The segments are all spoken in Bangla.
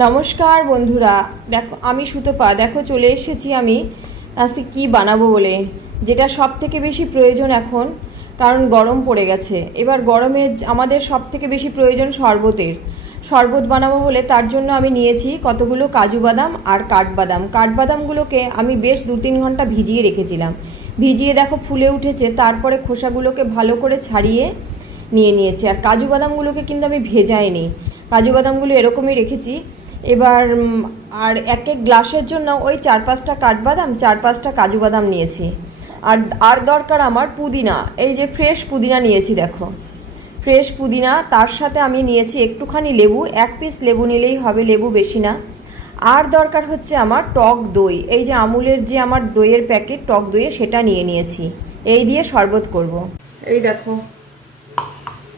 নমস্কার বন্ধুরা। দেখো, আমি সুতপা। দেখো, চলে এসেছি আমি, আজকে কি বানাবো বলে। যেটা সব থেকে বেশি প্রয়োজন এখন, কারণ গরম পড়ে গেছে। এবার গরমে আমাদের সব থেকে বেশি প্রয়োজন শরবতের। শরবত বানাবো বলে তার জন্য আমি নিয়েছি কতগুলো কাজু বাদাম আর কাঠবাদাম। কাঠবাদামগুলোকে আমি বেশ দু তিন ঘণ্টা ভিজিয়ে রেখেছিলাম। ভিজিয়ে দেখো, ফুলে উঠেছে। তারপরে খোসাগুলোকে ভালো করে ছাড়িয়ে নিয়ে নিয়েছি। আর কাজু বাদামগুলোকে কিন্তু আমি ভেজাইনি। কাজু বাদামগুলো এরকমই রেখেছি। এবার আর এক এক গ্লাসের জন্য ওই চার পাঁচটা কাঠবাদাম, চার পাঁচটা কাজু বাদাম নিয়েছি। আর আর দরকার আমার পুদিনা। এই যে ফ্রেশ পুদিনা নিয়েছি দেখো। ফ্রেশ পুদিনা, তার সাথে আমি নিয়েছি একটুখানি লেবু, এক পিস লেবু নিলেই হবে, লেবু বেশি না। আর দরকার হচ্ছে আমার টক দই। এই যে আমুলের যে আমার দইয়ের প্যাকেট টক দইয়ে সেটা নিয়ে নিয়েছি। এই দিয়ে শরবত করব। এই দেখো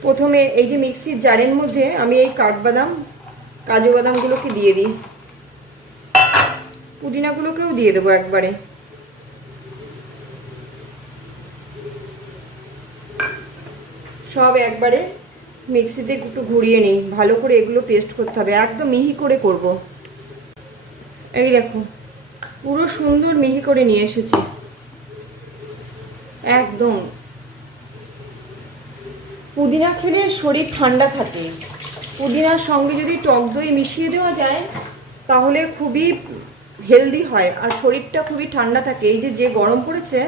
প্রথমে এই যে মিক্সির জারের মধ্যে আমি এই কাঠবাদাম, কাজু বাদামগুলোকে দিয়ে দিই। পুদিনাগুলোকেও দিয়ে দেবো একবারে। সব একবারে মিক্সিতে একটু ঘুরিয়ে নিই। ভালো করে এগুলো পেস্ট করতে হবে। একদম মিহি করে করব। এই দেখো, পুরো সুন্দর মিহি করে নিয়ে এসেছি। একদম। পুদিনা খেলে শরীর ঠান্ডা থাকে। পুদিনার সঙ্গে যদি টক দই মিশিয়ে দেওয়া যায়, তাহলে খুবই হেলদি হয় আর শরীরটা খুবই ঠান্ডা থাকে। এই যে যে গরম পড়েছে,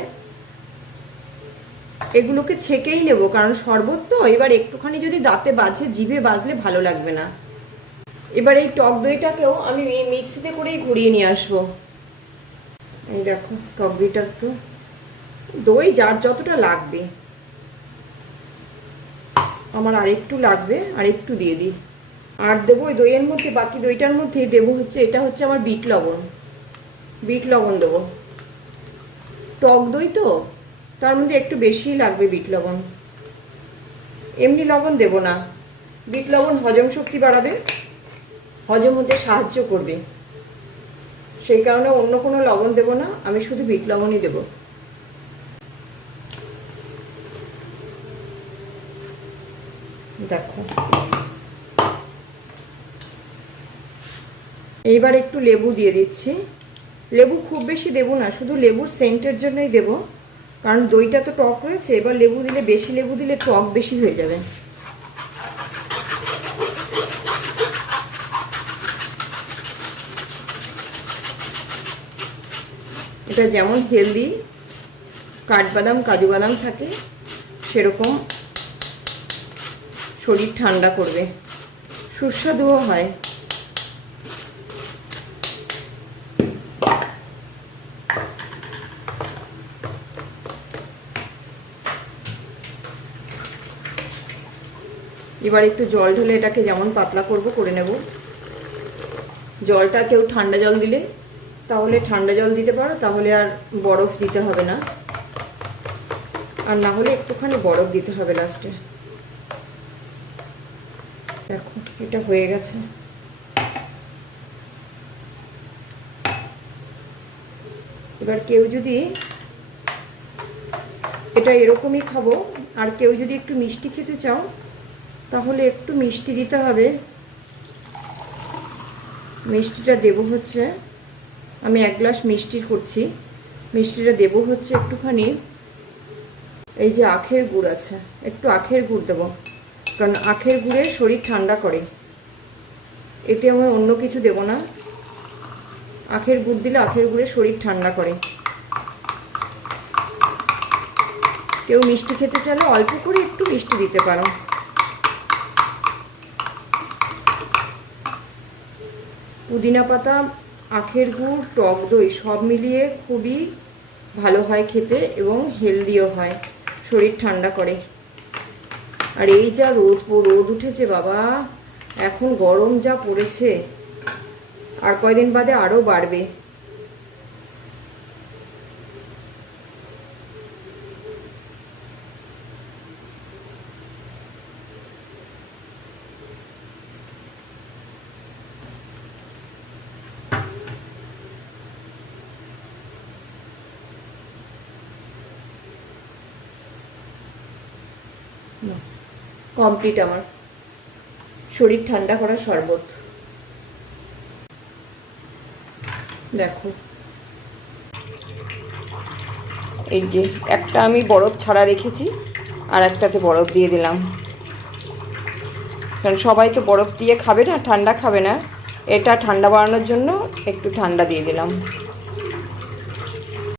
এগুলোকে ছেঁকেই নেব, কারণ শরবত তো এবার একটুখানি যদি দাঁতে বাজে, জিভে বাজলে ভালো লাগবে না। এবার এই টক দইটাকেও আমি মিক্সিতে করেই ঘুরিয়ে নিয়ে আসব। এই দেখো, টক দইটা একটু দই যার যতটা লাগবে। আমার আরেকটু লাগবে আর একটু দিয়ে দিই। আর দেবো ওই দইয়ের মধ্যে, বাকি দইটার মধ্যে দেবো হচ্ছে, এটা হচ্ছে আমার বিট লবণ। বিট লবণ দেবো। টক দই তো, তার মধ্যে একটু বেশি লাগবে বিট লবণ। এমনি লবণ দেব না। বিট লবণ হজম শক্তি বাড়াবে, হজম হতে সাহায্য করবে। সেই কারণে অন্য কোনো লবণ দেব না, আমি শুধু বিট লবণই দেবো। দেখো। এইবার একটু লেবু দিয়ে দিচ্ছি। লেবু খুব বেশি দেবো না, শুধু লেবুর সেন্টের জন্যই দেবো। কারণ দইটা তো টক রয়েছে, এবার লেবু দিলে বেশি লেবু দিলে টক বেশি হয়ে যাবে। এটা যেমন হেলদি, কাঠবাদাম কাজু বাদাম থাকে, সেরকম শরীর ঠান্ডা করবে। সুস্বাদুও হয়। এবার একটু জল ঢেলে এটাকে যেমন পাতলা করব, করে নেব। জলটা কেউ ঠান্ডা জল দিলে, তাহলে ঠান্ডা জল দিতে পারো, তাহলে আর বরফ দিতে হবে না। আর না হলে একটুখানি বরফ দিতে হবে লাস্টে। দেখো, এটা হয়ে গেছে। এবার কেউ যদি এটা এরকমই খাব, আর কেউ যদি একটু মিষ্টি খেতে চাও, তাহলে একটু মিষ্টি দিতে হবে। মিষ্টিটা দেব হচ্ছে, আমি এক গ্লাস মিষ্টি করছি। মিষ্টিটা দেব হচ্ছে একটুখানি, এই যে আখের গুড় আছে, একটু আখের গুড় দেবো। কারণ আখের গুড়ে শরীর ঠান্ডা করে। এতে আমি অন্য কিছু দেব না। আখের গুড় দিলে আখের গুড়ে শরীর ঠান্ডা করে। কেউ মিষ্টি খেতে চাইলে অল্প করে একটু মিষ্টি দিতে পারো। পুদিনা পাতা, আখের গুড়, টক দই সব মিলিয়ে খুবই ভালো হয় খেতে এবং হেলদিও হয়, শরীর ঠান্ডা করে। আর এই যা রোদ রোদ উঠেছে বাবা। এখন গরম যা পড়েছে, আর কয়দিন বাদে আরও বাড়বে। কমপ্লিট আমার। শরীর ঠান্ডা করা শরবত। দেখো। এই যে, একটা আমি বরফ ছাড়া রেখেছি, আর একটাতে বরফ দিয়ে দিলাম। কারণ সবাই তো বরফ দিয়ে খাবে না, ঠান্ডা খাবে না। এটা ঠান্ডা বাড়ানোর জন্য একটু ঠান্ডা দিয়ে দিলাম।